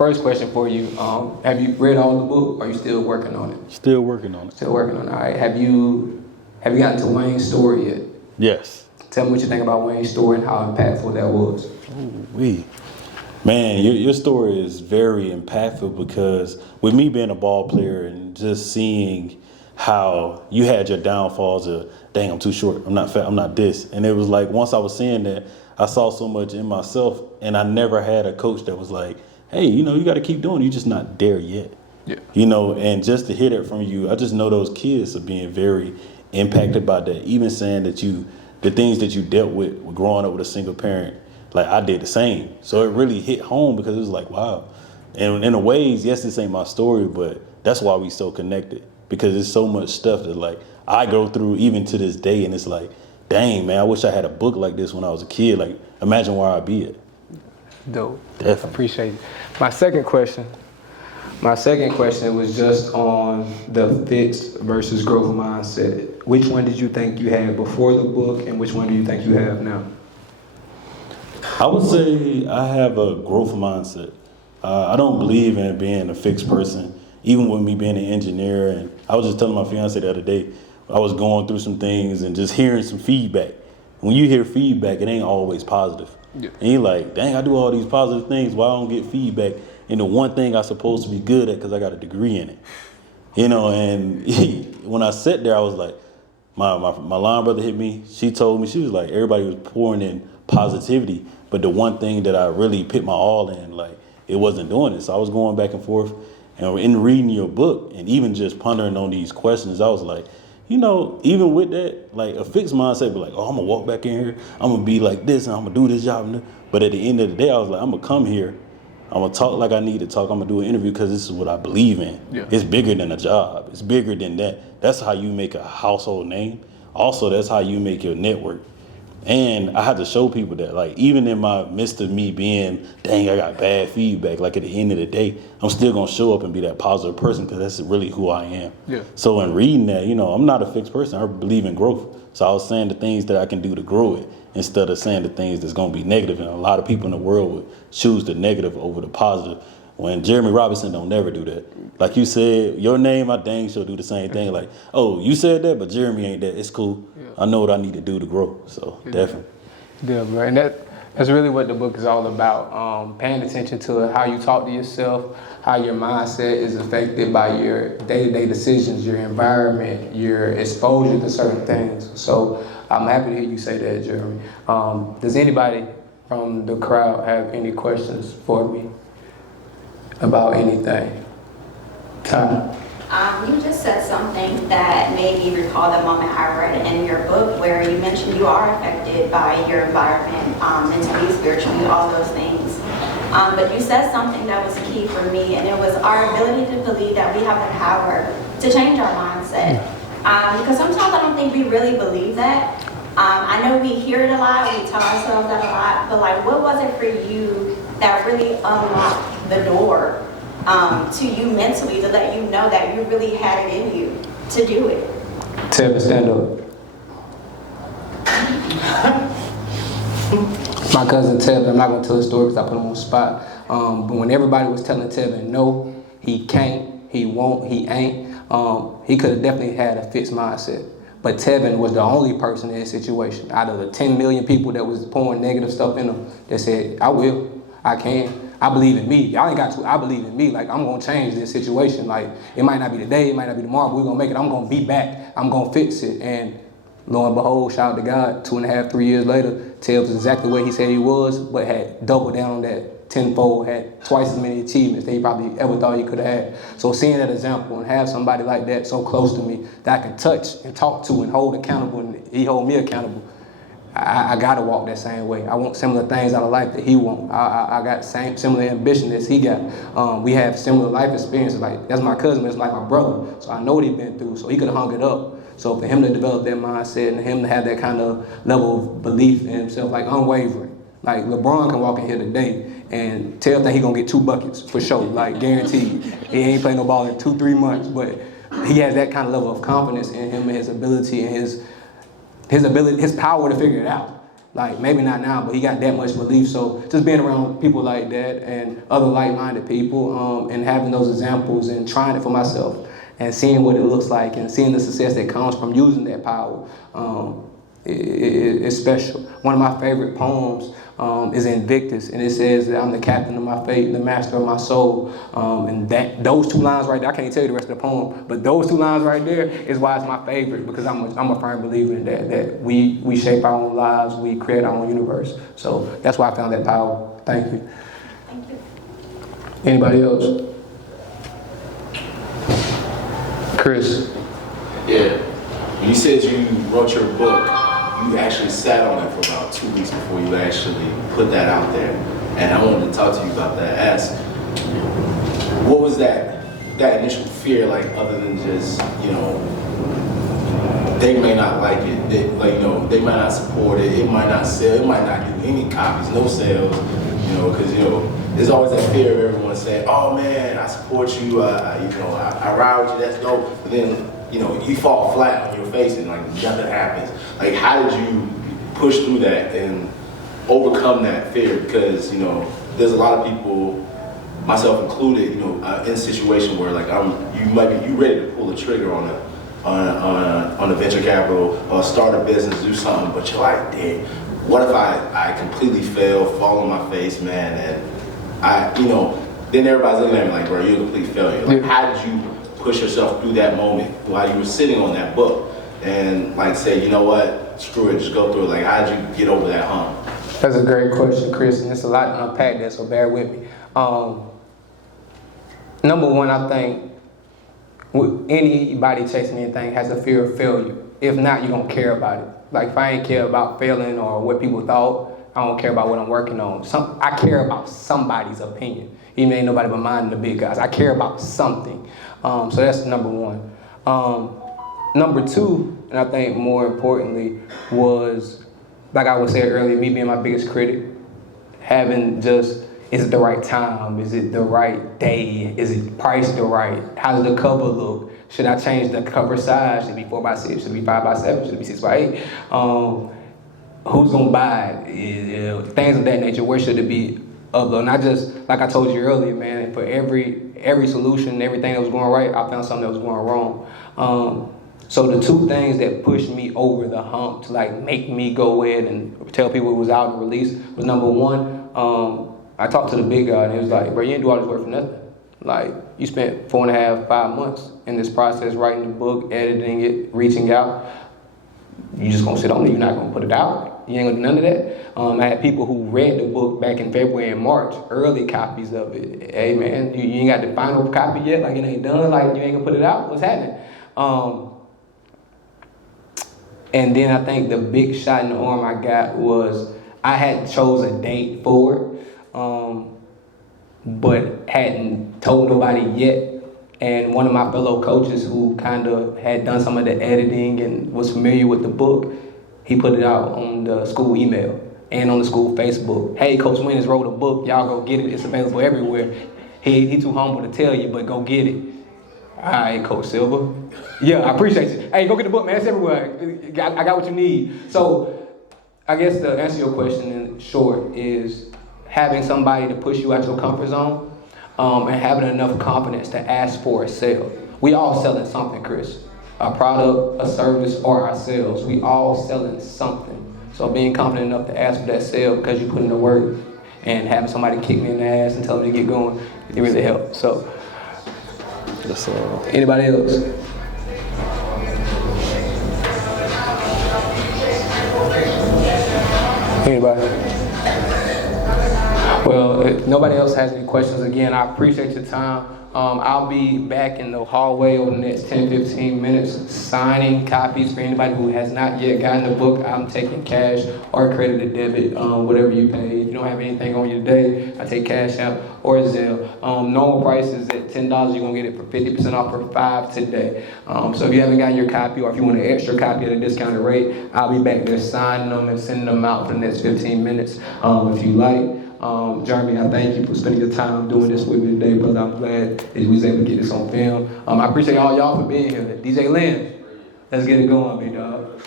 first question for you, have you read all the book, or are you still working on it? Still working on it. Still working on it. All right. Have you gotten to Wayne's story yet? Yes. Tell me what you think about Wayne's story and how impactful that was. Man, your story is very impactful because with me being a ball player and just seeing how you had your downfalls of, dang, I'm too short, I'm not fat, I'm not this. And it was like, once I was seeing that, I saw so much in myself, and I never had a coach that was like, hey, you got to keep doing it. You're just not there yet. Yeah. And just to hear that from you, I just know those kids are being very impacted by that. Even saying that the things that you dealt with growing up with a single parent, like I did the same. So it really hit home because it was like, wow. And in a ways, yes, this ain't my story, but that's why we so connected, because there's so much stuff that like I go through even to this day, and it's like, dang, man, I wish I had a book like this when I was a kid. Like, imagine where I'd be at. Dope. Definitely. Appreciate it. My second question was just on the fixed versus growth mindset. Which one did you think you had before the book, and which one do you think you have now? I would say I have a growth mindset. I don't believe in being a fixed person, even with me being an engineer. And I was just telling my fiance the other day, I was going through some things and just hearing some feedback. When you hear feedback, it ain't always positive. Yeah. And you're like, dang, I do all these positive things. Why I don't get feedback in the one thing I'm supposed to be good at because I got a degree in it? And when I sat there, I was like, my line brother hit me. She told me, she was like, everybody was pouring in positivity, but the one thing that I really put my all in, like, it wasn't doing it. So I was going back and forth, and in reading your book and even just pondering on these questions, I was like, even with that, like a fixed mindset, be like, oh, I'm gonna walk back in here, I'm gonna be like this, and I'm gonna do this job. But at the end of the day, I was like, I'm gonna come here, I'm gonna talk like I need to talk, I'm gonna do an interview because this is what I believe in. Yeah. It's bigger than a job. It's bigger than that. That's how you make a household name. Also, that's how you make your network. And I had to show people that, like, even in my midst of me being, dang, I got bad feedback, like at the end of the day, I'm still going to show up and be that positive person because that's really who I am. Yeah. So in reading that, I'm not a fixed person. I believe in growth. So I was saying the things that I can do to grow it instead of saying the things that's going to be negative. And a lot of people in the world would choose the negative over the positive. When Jeremy Robinson don't never do that. Like you said, your name, I dang sure do the same thing. Like, oh, you said that, but Jeremy ain't that. It's cool. Yeah. I know what I need to do to grow. So definitely. Yeah, bro. And that's really what the book is all about. Paying attention to how you talk to yourself, how your mindset is affected by your day-to-day decisions, your environment, your exposure to certain things. So I'm happy to hear you say that, Jeremy. Does anybody from the crowd have any questions for me about anything? Time. You just said something that made me recall the moment I read in your book where you mentioned you are affected by your environment, mentally, spiritually, all those things. But you said something that was key for me, and it was our ability to believe that we have the power to change our mindset. Because sometimes I don't think we really believe that. I know we hear it a lot, we tell ourselves that a lot, but like, what was it for you that really unlocked the door to you mentally to let you know that you really had it in you to do it? Tevin, stand up. My cousin Tevin, I'm not going to tell the story because I put him on the spot. But when everybody was telling Tevin, no, he can't, he won't, he ain't, he could have definitely had a fixed mindset. But Tevin was the only person in his situation out of the 10 million people that was pouring negative stuff in him that said, I will, I can. I believe in me. Y'all ain't got to. I believe in me. Like, I'm going to change this situation. Like, it might not be today, it might not be tomorrow, but we're going to make it. I'm going to be back. I'm going to fix it. And lo and behold, shout out to God, 2.5, 3 years later, Ted was exactly where he said he was, but had doubled down on that tenfold, had twice as many achievements that he probably ever thought he could have had. So seeing that example and have somebody like that so close to me that I can touch and talk to and hold accountable, and he hold me accountable, I gotta walk that same way. I want similar things out of life that he want. I got similar ambition as he got. We have similar life experiences. Like, that's my cousin, it's like my brother. So I know what he's been through. So he could have hung it up. So for him to develop that mindset and him to have that kind of level of belief in himself, like unwavering. Like LeBron can walk in here today and tell that he gonna get 2 buckets for sure, like guaranteed. He ain't playing no ball in 2-3 months, but he has that kind of level of confidence in him and his ability and his ability, his power to figure it out. Like, maybe not now, but he got that much belief. So just being around people like that and other like-minded people, and having those examples and trying it for myself and seeing what it looks like and seeing the success that comes from using that power, it's special. One of my favorite poems is Invictus, and it says that I'm the captain of my fate, the master of my soul. And those two lines right there, I can't even tell you the rest of the poem, but those two lines right there is why it's my favorite, because I'm a firm believer in that we shape our own lives, we create our own universe. So that's why I found that power. Thank you. Thank you. Anybody else? Chris. Yeah. When you said you wrote your book, you actually sat on it for about 2 weeks before you actually put that out there. And I wanted to talk to you about that. Ask, what was that initial fear like, other than just, they may not like it, they might not support it, it might not sell, it might not do any copies, no sales, because, there's always that fear of everyone saying, oh man, I support you, I ride with you, that's dope. But then, you fall flat on your face and like nothing happens. Like, how did you push through that and overcome that fear? Because, there's a lot of people, myself included, in a situation where like you ready to pull the trigger on a venture capital or start a business, do something, but you're like, dang, what if I completely fail, fall on my face, man, and then everybody's looking at me like, bro, you're a complete failure. Like, how did you push yourself through that moment while you were sitting on that book and like say, you know what, screw it, just go through it? Like, how did you get over that hump? That's a great question, Chris, and it's a lot to unpack there, so bear with me. Number one, I think anybody chasing anything has a fear of failure. If not, you don't care about it. Like, if I ain't care about failing or what people thought, I don't care about what I'm working on. I care about somebody's opinion. Even ain't nobody but mine and the big guys. I care about something. So that's number one. Number two, and I think more importantly, was, like I was saying earlier, me being my biggest critic, having just, is it the right time? Is it the right day? Is it priced the right? How does the cover look? Should I change the cover size? Should it be 4x6? Should it be 5x7? Should it be 6x8? Who's gonna buy it? Things of that nature. Where should it be uploaded? Not just, like I told you earlier, man, for every solution, everything that was going right, I found something that was going wrong. So the two things that pushed me over the hump to like make me go in and tell people it was out and released was, number one, I talked to the big guy and he was like, bro, you didn't do all this work for nothing. Like, you spent 4.5, 5 months in this process, writing the book, editing it, reaching out. You just gonna sit on it, you're not gonna put it out. You ain't gonna do none of that. I had people who read the book back in February and March, early copies of it. Hey man, you ain't got the final copy yet, like it ain't done, like you ain't gonna put it out, what's happening? And then I think the big shot in the arm I got was, I had chose a date for it, but hadn't told nobody yet. And one of my fellow coaches who kind of had done some of the editing and was familiar with the book, he put it out on the school email and on the school Facebook. Hey, Coach Wynn has wrote a book, y'all go get it, it's available everywhere. He too humble to tell you, but go get it. All right, Coach Silver. Yeah, I appreciate you. Hey, go get the book, man, it's everywhere. I got what you need. So I guess to answer your question in short is having somebody to push you out your comfort zone, and having enough confidence to ask for a sale. We all selling something, Chris. A product, a service, or ourselves. We all selling something. So being confident enough to ask for that sale because you put in the work, and having somebody kick me in the ass and tell me to get going, it really helps. So, anybody else? Anybody? Well, if nobody else has any questions, again, I appreciate your time. I'll be back in the hallway over the next 10-15 minutes signing copies for anybody who has not yet gotten the book. I'm taking cash or credit or debit, whatever you pay. If you don't have anything on you today, I take Cash App or Zelle. Normal price is at $10. You're going to get it for 50% off for $5 today. So if you haven't gotten your copy, or if you want an extra copy at a discounted rate, I'll be back there signing them and sending them out for the next 15 minutes if you like. Jeremy, I thank you for spending your time doing this with me today, brother. I'm glad that we was able to get this on film. I appreciate all y'all for being here. DJ Lynn, let's get it going, big dog.